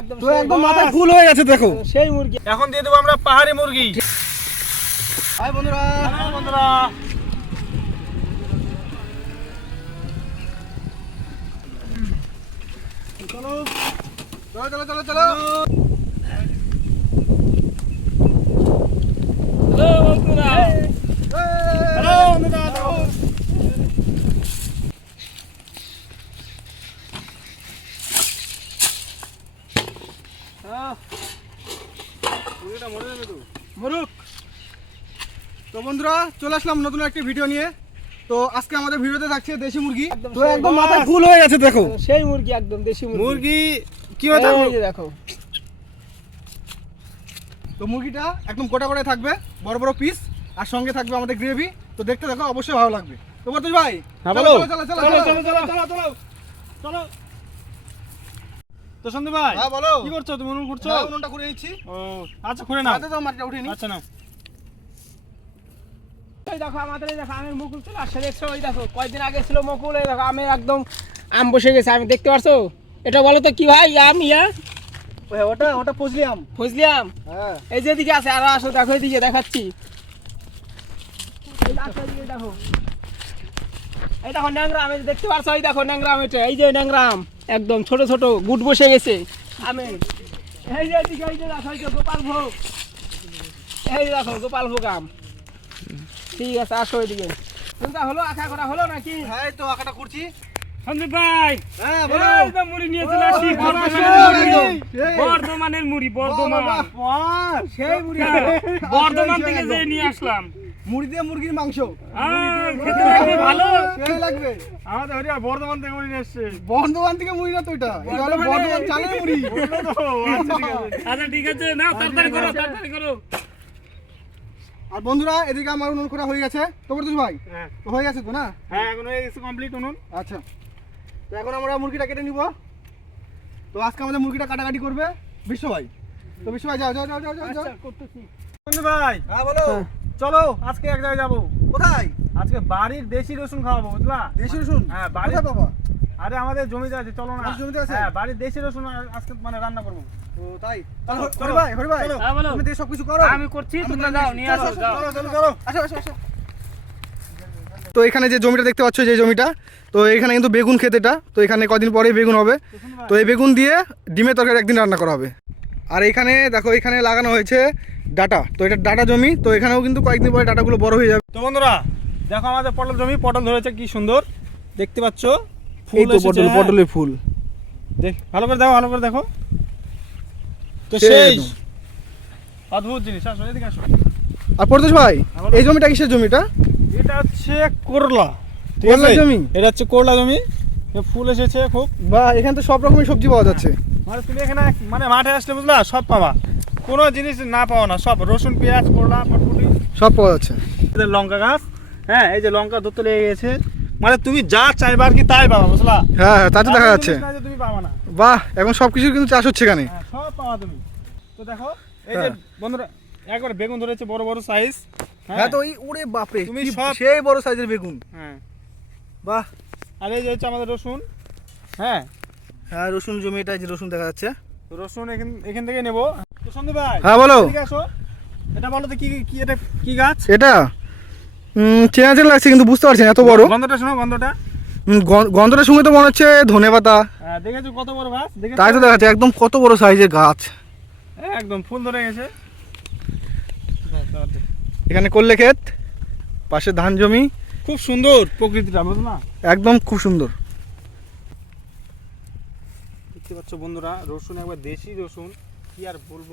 একদম তো একদম মাথায় ফুল হয়ে গেছে দেখো। সেই মুরগি। এখন দিয়ে দেবো আমরা পাহাড়ি মুরগি। হাই বন্ধুরা। হ্যাঁ, বন্ধুরা। চলো চলো চলো চলো চলো হ্যালো বন্ধুরা হ্যালো বন্ধুরা দেখো। আহ, মুরগিটা মরে যাবে তো মুরুক তো বন্ধুরা চলে আসলাম নতুন একটি ভিডিও নিয়ে। তো আজকে আমাদের ভিডিওতে থাকছে দেশি মুরগি। তো একদম মাথায় ফুল হয়ে গেছে দেখো। সেই মুরগি একদম দেশি মুরগি। মুরগি কি হয় যে দেখো। তো মুরগিটা একদম গোটা গোটা থাকবে বড় বড় পিস আর সঙ্গে থাকবে আমাদের গ্রেভি তো দেখতে দেখো অবশ্যই ভালো লাগবে। তো বলতুস ভাই হ্যাঁ, চলো, চলো চলো চলো চলো। চলো চলো চলো তো সন্দীপ ভাই হ্যাঁ বলো। কি করছ? তুমি উনুন করছ উনুনটা করে নিচ্ছি। ও আচ্ছা খুলে নাও। হাতে তো মাটিটা উঠিয়ে নি আচ্ছা নাও। এই দেখো আমাদের এই দেখো আমের মুকুল চলে আসছে দেখছ ওই দেখো কয়েকদিন আগে ছিল মুকুল এই দেখো আমের একদম আম বসে গেছে আমি দেখতে পারছ? এটা বলো তো কি ভাই আম ইয়া? ওটা ওটা ফজলি আম। ফজলি আম? হ্যাঁ। এই যে দিকে আছে আরও আসো দেখো এদিকে দেখাচ্ছি। দেখো, এই দেখো। ন্যাংরা আম দেখতে পারছ এই দেখো ন্যাংরা আম এটা। এই যে ন্যাংরা আম একদম ছোট ছোট গুট বসে গেছে আমে। এই যে এদিকে এই যে দেখো গোপাল ভোগ। এই দেখো গোপাল ভোগ আম। ঠিক আছে আসো এদিকে। চিন্তা হলো আশা করা হলো নাকি? হ্যাঁ তো আঁকাটা করছি। সন্দীপ ভাই হ্যাঁ বলো। এই মুড়ি নিয়ে চলে আসি বর্ধমানের মুড়ি। এই। বর্ধমানের মুড়ি বর্ধমান। সেই থেকে যে নিয়ে আসলাম। মুড়ি দিয়ে মুরগির মাংস। আহ, খেতে লাগবে ভালো। সেই লাগবে। আমাদের হরিয়া বর্ধমান থেকে মুড়ি নিয়ে এসছে। বর্ধমান থেকে মুড়ি না তো এটা? বর্ধমান চালের মুড়ি। আচ্ছা ঠিক আছে। না তাড়াতাড়ি করো তাড়াতাড়ি করো। আর বন্ধুরা এদিকে আমার উনুন করা হয়ে গেছে। তো বলতুস ভাই? হ্যাঁ। তো হয়ে গেছে তো না? হ্যাঁ এখন হয়ে গেছে কমপ্লিট উনুন। আচ্ছা। তো এখন আমরা মুরগিটা কেটে নিব। তো আজকে আমাদের মুরগিটা কাটাকাটি করবে বিশ্ব ভাই। তো বিশ্ব ভাই যাও যাও যাও যাও যাও আচ্ছা করতেছি। সন্দীপ ভাই হ্যাঁ বলো। হ্যাঁ। চলো আজকে এক জায়গায় যাব। কোথায়? আজকে বাড়ির দেশি রসুন খাওয়াবো বুঝলা? দেশি রসুন? হ্যাঁ, বাড়ি- কোথায় বাবা? আরে আমাদের জমিতে আছে চলো না। জমিতে আছে? হ্যাঁ বাড়ির দেশি রসুন আজকে মানে রান্না করব। ও তাই? চলো, হরি ভাই হরি ভাই চলো। হ্যাঁ, তুমি তো সব কিছু করো। আমি করছি তোমরা তো যাও নিয়ে আসো যাও। চলো, চলো। আসো, আসো, আসো। তো এখানে যে জমিটা দেখতে পাচ্ছ যে জমিটা তো এখানে কিন্তু বেগুন ক্ষেতেটা তো এখানে কদিন পরেই বেগুন হবে। তো এই বেগুন দিয়ে ডিমের তরকারি একদিন রান্না করা হবে। আর এখানে দেখো এখানে লাগানো হয়েছে ডাটা। তো এটা ডাটা জমি তো এখানেও কিন্তু কয়েকদিন পরে ডাটাগুলো বড় হয়ে যাবে। তো বন্ধুরা দেখো আমাদের পটল জমি পটল ধরেছে কি সুন্দর। দেখতে পাচ্ছ? এই তো পটল হ্যাঁ। পটলের ফুল। দেখ ভালো করে দেখো ভালো করে দেখো। তো সেই অদ্ভুত জিনিস আসো এদিকে আসো। আর পরতোষ ভাই? এই জমিটা কিসের জমিটা এটা? হচ্ছে করলা করলা জমি? এটা হচ্ছে করলা জমি। ফুল এসেছে খুব। বা এখানে তো সব রকমের সবজি পাওয়া যাচ্ছে। মানে তুমি এখানে মানে মাঠে আসলে বুঝলা সব পাবা। কোনো জিনিস না পাওয়া না সব রসুন পেঁয়াজ করলা পটপটি। সব পাওয়া যাচ্ছে। লঙ্কা গাছ হ্যাঁ এই যে লঙ্কা লেগে গেছে মানে তুমি যা চাইবা আর কি তাই পাবা বুঝলা? হ্যাঁ হ্যাঁ তা তো দেখা যাচ্ছে। তুমি পাবা না। বাহ এখন সব কিছু কিন্তু চাষ হচ্ছে এখানে। হ্যাঁ সব পাবা তুমি। তো দেখো এই যে হ্যাঁ। বন্ধুরা একবার বেগুন ধরেছে বড় বড় সাইজ হ্যাঁ। তো ওই ওরে বাপরে তুমি সব- সেই বড় সাইজের বেগুন। হ্যাঁ। বাহ। আর এই যে হচ্ছে আমাদের রসুন। হ্যাঁ। হ্যাঁ রসুন জমি এটা যে রসুন দেখা যাচ্ছে। তো রসুন এখান এখান থেকে নেব। তো সন্দীপ ভাই হ্যাঁ বলো। এটা বলো তো কি কি এটা কি গাছ? এটা? চেনা চেনা লাগছে কিন্তু বুঝতে পারছি না এত বড়। গন্ধটা শোনো গন্ধটা। উম, গন- গন্ধটার সঙ্গে তো মনে হচ্ছে ধনে পাতা হ্যাঁ, দেখেছ কত বড় গাছ? তাই তো দেখা যাচ্ছে একদম কত বড় সাইজের গাছ। একদম ফুল ধরে গেছে। এখানে করলে ক্ষেত পাশে ধান জমি। খুব সুন্দর প্রকৃতিটা বুঝলো না? একদম খুব সুন্দর। দেখতে পাচ্ছ বন্ধুরা রসুন একবার দেশি রসুন কি আর বলব?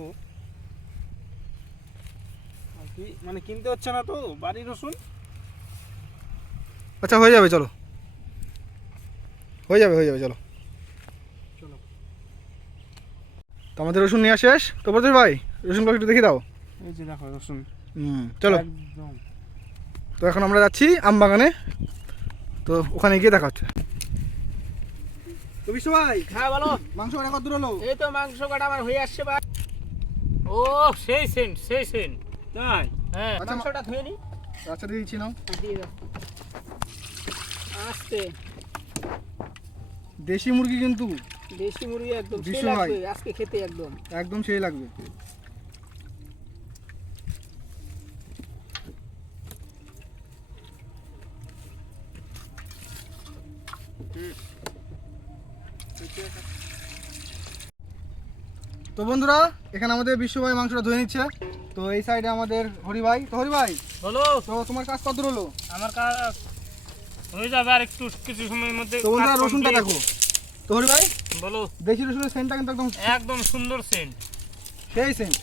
আর কি মানে কিনতে হচ্ছে না তো বাড়ির রসুন? আচ্ছা হয়ে যাবে চলো। হয়ে যাবে হয়ে যাবে চলো। চলো তো আমাদের রসুন নিয়ে শেষ? তো বলছিস ভাই রসুন রসুনগুলো একটু দেখে দাও। এই যে দেখো রসুন। হুম চলো। তো এখন আমরা যাচ্ছি আম বাগানে। তো ওখানে গিয়ে দেখা হচ্ছে। তো বিশ্ব ভাই হ্যাঁ বলো। মাংস কাটা কত দূর হলো? এই তো মাংস কাটা আমার হয়ে আসছে ভাই। ও সেই সেই তাই হ্যাঁ আচ্ছা, মাংসটা ধুয়ে নি। আচ্ছা দিয়ে দিচ্ছি নাও। দিয়ে দাও। আস্তে দেশি মুরগি কিন্তু দেশি মুরগি একদম সেই লাগবে আজকে খেতে একদম। একদম সেই লাগবে। তো বন্ধুরা এখানে আমাদের বিশ্বভাই মাংসটা ধুয়ে নিচ্ছে। তো এই সাইডে আমাদের হরি ভাই তো হরি ভাই বলো। তো তোমার কাজ কত হলো? আমার কাজ হয়ে যাবে আর একটু কিছু সময়ের মধ্যে তো বন্ধুরা রসুনটা দেখো। তো হরি ভাই বলো। দেশি রসুনের সেন্টটা কিন্তু একদম একদম সুন্দর সেন্ট সেই সেন্ট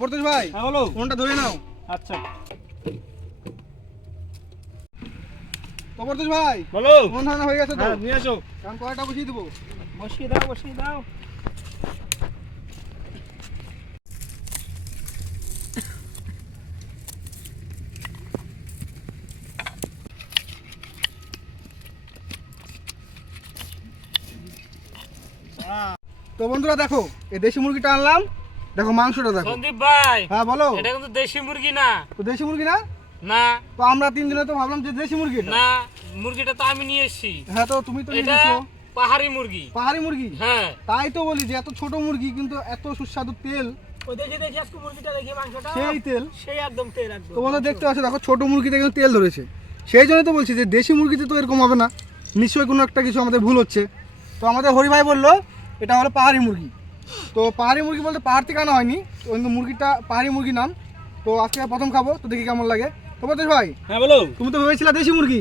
প্রত্যেক ভাই? হ্যাঁ বলো। ফোনটা ধরে নাও। আচ্ছা। তো প্রত্যেক ভাই? বলো। ফোন হয়ে গেছে তো। হ্যাঁ নিয়ে আসো। কারণ কয়টা বসিয়ে দেবো। বসিয়ে দাও বসিয়ে দাও। তো বন্ধুরা দেখো এই দেশি মুরগিটা আনলাম। দেখো মাংসটা দেখো। সন্দীপ ভাই হ্যাঁ বলো। এটা কিন্তু দেশি মুরগি না। তো দেশি মুরগি না? না। তো আমরা তিনজনে তো ভাবলাম যে দেশি মুরগি না মুরগিটা তো আমি নিয়ে এসেছি। হ্যাঁ তো তুমি তো নিয়ে এসেছ। পাহাড়ি মুরগি। পাহাড়ি মুরগি? হ্যাঁ। তাই তো বলি যে এত ছোট মুরগি কিন্তু এত সুস্বাদু তেল। সেই সেই একদম তেল একদম। তো দেখতে পাচ্ছ দেখো ছোট মুরগিতে কিন্তু তেল ধরেছে। সেই জন্য তো বলছি যে দেশি মুরগিতে তো এরকম হবে না। নিশ্চয়ই কোনো একটা কিছু আমাদের ভুল হচ্ছে। তো আমাদের হরি ভাই বলল এটা হলো পাহাড়ি মুরগি। তো পাহাড়ি মুরগি বলতে পাহাড় থেকে আনা হয়নি তো কিন্তু মুরগিটা পাহাড়ি মুরগি নাম। তো আজকে প্রথম খাব তো দেখি কেমন লাগে। তো বলতে ভাই হ্যাঁ বলো। তুমি তো ভেবেছিলা দেশি মুরগি?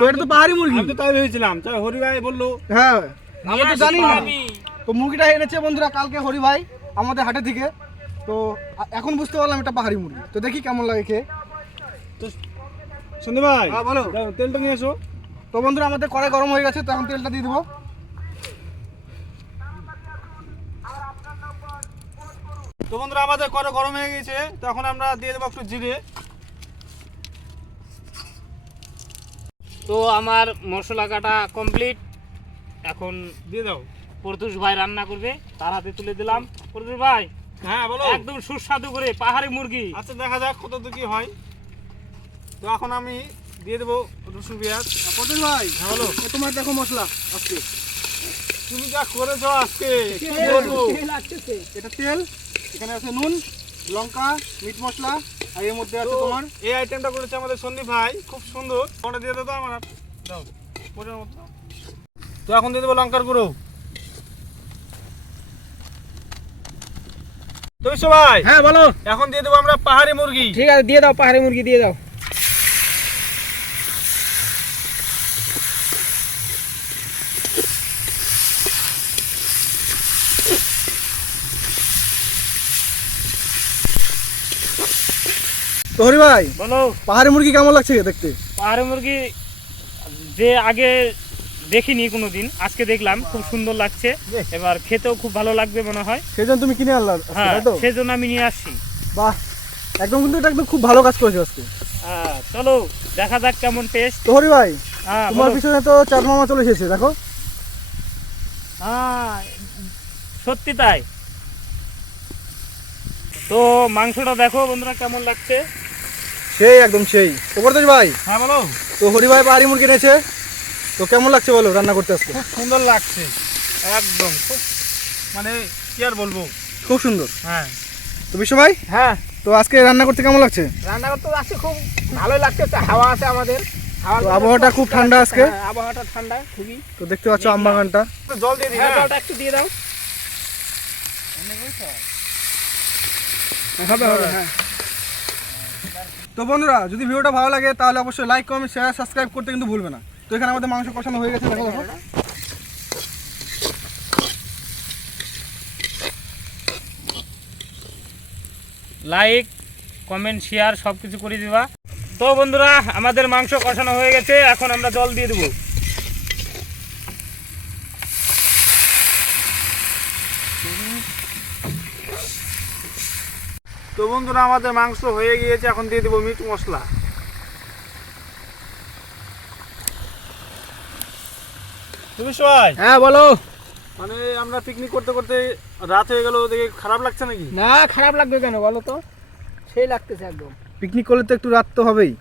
তো এটা তো পাহাড়ি মুরগি। আমি তো তাই ভেবেছিলাম। তাই হরি ভাই বলল। হ্যাঁ আমরা তো জানি না। তো মুরগিটা এনেছে বন্ধুরা কালকে হরি ভাই আমাদের হাটে থেকে। তো এখন বুঝতে পারলাম এটা পাহাড়ি মুরগি। তো দেখি কেমন লাগে খেয়ে। সন্দীপ ভাই হ্যাঁ, বলো। তেলটা নিয়ে এসো। তো বন্ধুরা আমাদের কড়াই গরম হয়ে গেছে তো এখন তেলটা দিয়ে দেবো। তো বন্ধুরা আমাদের করে গরম হয়ে গেছে তখন আমরা দিয়ে দেবো একটু জিরে। তো আমার মশলা কাটা কমপ্লিট এখন দিয়ে দাও। প্রত্যুষ ভাই রান্না করবে তার হাতে তুলে দিলাম। প্রত্যুষ ভাই হ্যাঁ বলো। একদম সুস্বাদু করে পাহাড়ি মুরগি। আচ্ছা দেখা যাক কত কি হয়। তো এখন আমি দিয়ে দেবো রসুন পেঁয়াজ। পটেল ভাই হ্যাঁ বলো। তোমার দেখো মশলা আজকে। তুমি যা করেছ আজকে কি বলব? এটা তেল। এখানে আছে নুন লঙ্কা মিট মশলা আর এর মধ্যে আছে তোমার এই আইটেমটা করেছে আমাদের সন্দীপ ভাই খুব সুন্দর। ওটা দিয়ে দাও তো আমার। দাও পরিমাণ মতো। তো এখন দিয়ে দেবো লঙ্কার গুঁড়ো। তুমি সবাই ভাই হ্যাঁ বলো। এখন দিয়ে দেবো আমরা পাহাড়ি মুরগি। ঠিক আছে দিয়ে দাও পাহাড়ি মুরগি দিয়ে দাও। তো হরি ভাই বলো। পাহাড়ি মুরগি কেমন লাগছে দেখতে? পাহাড়ি মুরগি যে আগে দেখিনি কোনোদিন আজকে দেখলাম খুব সুন্দর লাগছে। এবার খেতেও খুব ভালো লাগবে মনে হয়। সেই জন্য তুমি কিনে আনলা আজকে, হ্যাঁ তাই সেই জন্য আমি নিয়ে আসছি। বাহ একদম কিন্তু এটা একদম খুব ভালো কাজ করেছ আজকে। হ্যাঁ, চলো দেখা যাক কেমন টেস্ট তো হরি ভাই হ্যাঁ তোমার পিছনে তো চার মামা চলে এসেছে দেখো। হ্যাঁ সত্যি তাই। তো মাংসটা দেখো বন্ধুরা কেমন লাগছে। সেই একদম সেই। প্রতেশ ভাই হ্যাঁ বলো। তো হরি ভাই পাহাড়ি মুরগি এনেছে। তো কেমন লাগছে বলো রান্না করতে আজকে? খুব সুন্দর লাগছে। একদম খুব মানে কি আর বলব? খুব সুন্দর। হ্যাঁ। তো বিশ্ব ভাই হ্যাঁ। তো আজকে রান্না করতে কেমন লাগছে? রান্না করতে আসছে খুব ভালোই লাগছে হাওয়া আছে আমাদের। আবহাওয়াটা খুব ঠান্ডা আজকে। হ্যাঁ, আবহাওয়াটা ঠান্ডা খুবই। তো দেখতে পাচ্ছ আম বাগানটা। জল দিয়ে দিই হ্যাঁ। জলটা একটু দিয়ে দাও। হবে হবে হ্যাঁ। তো বন্ধুরা, যদি ভিডিওটা ভালো লাগে, তাহলে অবশ্যই লাইক কমেন্ট শেয়ার সাবস্ক্রাইব করতে কিন্তু ভুলবে না। তো এখানে আমাদের মাংস কষানো হয়ে গেছে লাইক কমেন্ট শেয়ার সব কিছু করে দিবা। তো বন্ধুরা, আমাদের মাংস কষানো হয়ে গেছে, এখন আমরা জল দিয়ে দেবো। তো বন্ধুরা আমাদের মাংস হয়ে গিয়েছে এখন দিয়ে দেবো মিট মশলা। তুমি সবাই হ্যাঁ বলো। মানে আমরা পিকনিক করতে করতে রাত হয়ে গেল দেখে খারাপ লাগছে নাকি? না খারাপ লাগবে কেন বলো তো? সেই লাগতেছে একদম। পিকনিক করলে তো একটু রাত তো হবেই।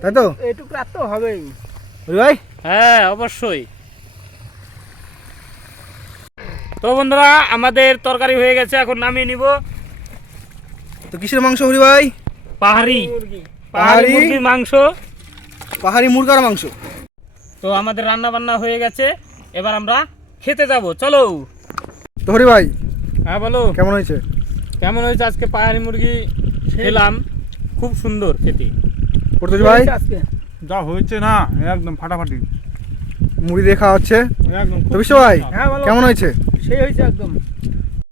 তাই তো? এইটুকু রাত তো হবেই। ভাই? হ্যাঁ অবশ্যই। তো বন্ধুরা আমাদের তরকারি হয়ে গেছে এখন নামিয়ে নিব। তো কিসের মাংস হরি ভাই? পাহাড়ি। পাহাড়ি? মুরগির মাংস। পাহাড়ি মুরগার মাংস। তো আমাদের রান্না বান্না হয়ে গেছে। এবার আমরা খেতে যাব। চলো। তো হরি ভাই হ্যাঁ বলো। কেমন হয়েছে? কেমন হয়েছে আজকে পাহাড়ি মুরগি খেলাম? খুব সুন্দর খেতে। পড়তেছি ভাই? আজকে? যা হয়েছে না একদম ফাটাফাটি। মুড়ি দেখা হচ্ছে। একদম তো বিশ্ব ভাই হ্যাঁ কেমন হয়েছে? সেই হয়েছে একদম।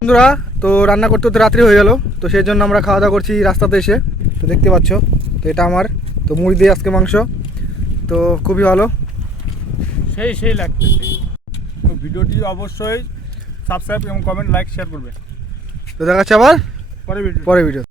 বন্ধুরা তো রান্না করতে করতে রাত্রি হয়ে গেল তো সেই জন্য আমরা খাওয়া দাওয়া করছি রাস্তাতে এসে তো দেখতে পাচ্ছ তো এটা আমার তো মুড়ি দিয়ে আজকে মাংস তো খুবই ভালো। সেই সেই লাগতেছে। তো ভিডিওটি অবশ্যই সাবস্ক্রাইব এবং কমেন্ট লাইক শেয়ার করবে। তো দেখাচ্ছি আবার পরে ভিডিও পরে ভিডিও